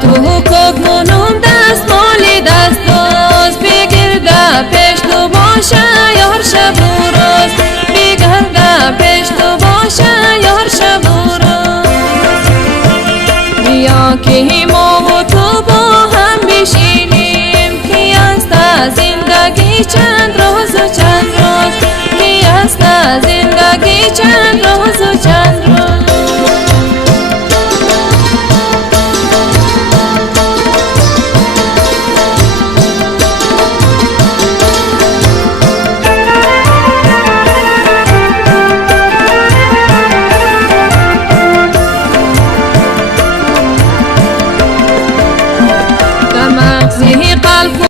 تو ککنم دست مالی دست دوست بگرده پیش تو باشه یار شب و روز بگرده پیش تو باشه یار شب و روز بیا که ما و تو با هم بشینیم کی است زندگی چند روز و چند روز کی است زندگی چند